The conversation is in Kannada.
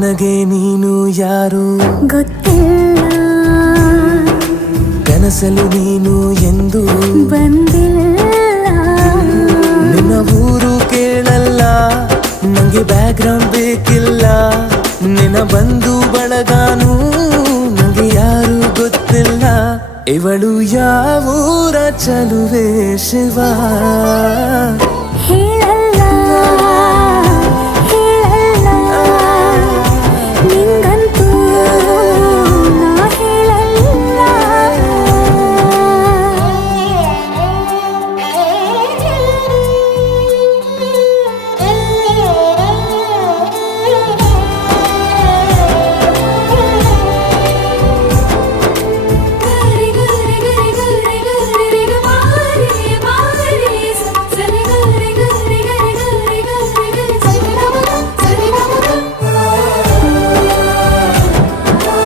ನನಗೆ ನೀನು ಯಾರು ಗೊತ್ತಿಲ್ಲ, ಕನಸಲು ನೀನು ಎಂದು ಬಂದಿಲ್ಲ. ನಿನ್ನ ಊರು ಕೇಳಲ್ಲ, ನಂಗೆ ಬ್ಯಾಕ್ಗ್ರೌಂಡ್ ಬೇಕಿಲ್ಲ. ನಿನ್ನ ಬಂಧು ಬಳಗಾನು ನಂಗೆ ಯಾರು ಗೊತ್ತಿಲ್ಲ. ಇವಳು ಯಾವೂರ ಚಲುವೆ ಶಿವ ಹೇಳ